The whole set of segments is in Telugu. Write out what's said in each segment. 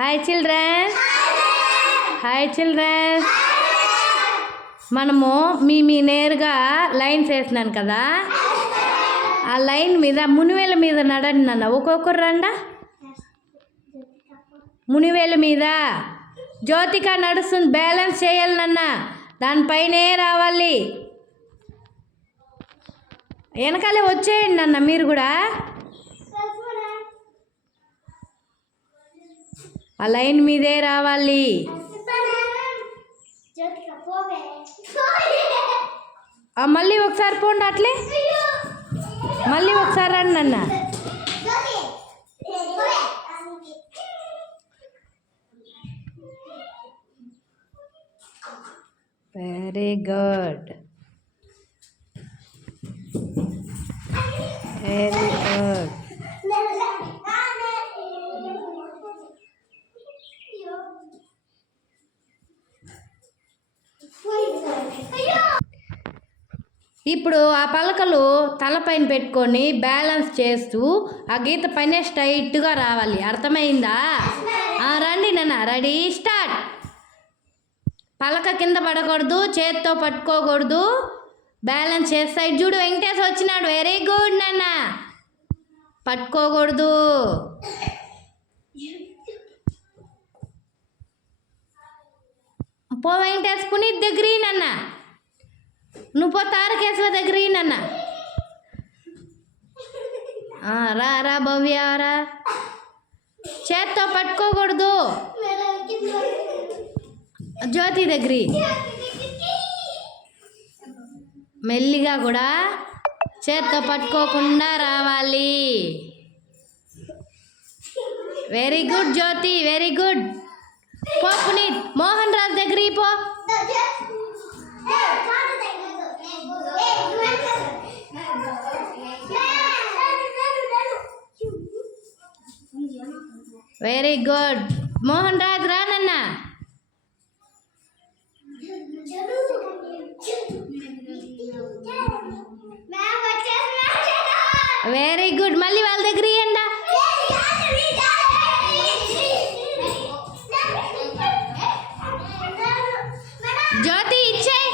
హాయ్ చిల్డ్రన్ హాయ్ చిల్డ్రన్ మనము మీ మీ నేరుగా లైన్స్ వేసినాను కదా. ఆ లైన్ మీద మునివేల మీద నడండి నాన్న. ఒక్కొక్కరు రండా? మునివేల మీద. జ్యోతిక నడుస్తుంది. బ్యాలెన్స్ చేయాలి నాన్న. దానిపైనే రావాలి. వెనకాలే వచ్చేయండి నాన్న మీరు కూడా. ఆ లైన్ మీదే రావాలి. మళ్ళీ ఒకసారి పోండి అట్లే. మళ్ళీ ఒకసారి రండి అన్న. వెరీ గుడ్ వెరీ గుడ్ ఇప్పుడు ఆ పలకలు తలపైన పెట్టుకొని బ్యాలెన్స్ చేస్తూ ఆ గీత పైన స్ట్రైట్గా రావాలి. అర్థమైందా? రండి నాన్న రెడీ స్టార్ట్. పలక కింద పడకూడదు చేత్తో పట్టుకోకూడదు. బ్యాలెన్స్ చేస్తాయి చూడు వెంకటేష్ వచ్చినాడు. వెరీ గుడ్ నాన్న. పట్టుకోకూడదు. పో వెంకటేష్ పునీత్ దగ్గర నన్న. నువ్వు పో తారకేశ్వర దగ్గర నన్న. రా రా భవ్య రా. చేత్తో పట్టుకోకూడదు. జ్యోతి దగ్గర మెల్లిగా కూడా చేత్తో పట్టుకోకుండా రావాలి. Very good Jyoti very good Raj దగ్గర పో వెరీ గుడ్ మోహన్ రాజ్ రా నాన్న వెరీ జ్యోతి ఇచ్చేయ్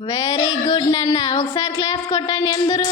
వెరీ గుడ్ నాన్న. ఒకసారి క్లాస్ కొట్టండి అందరూ.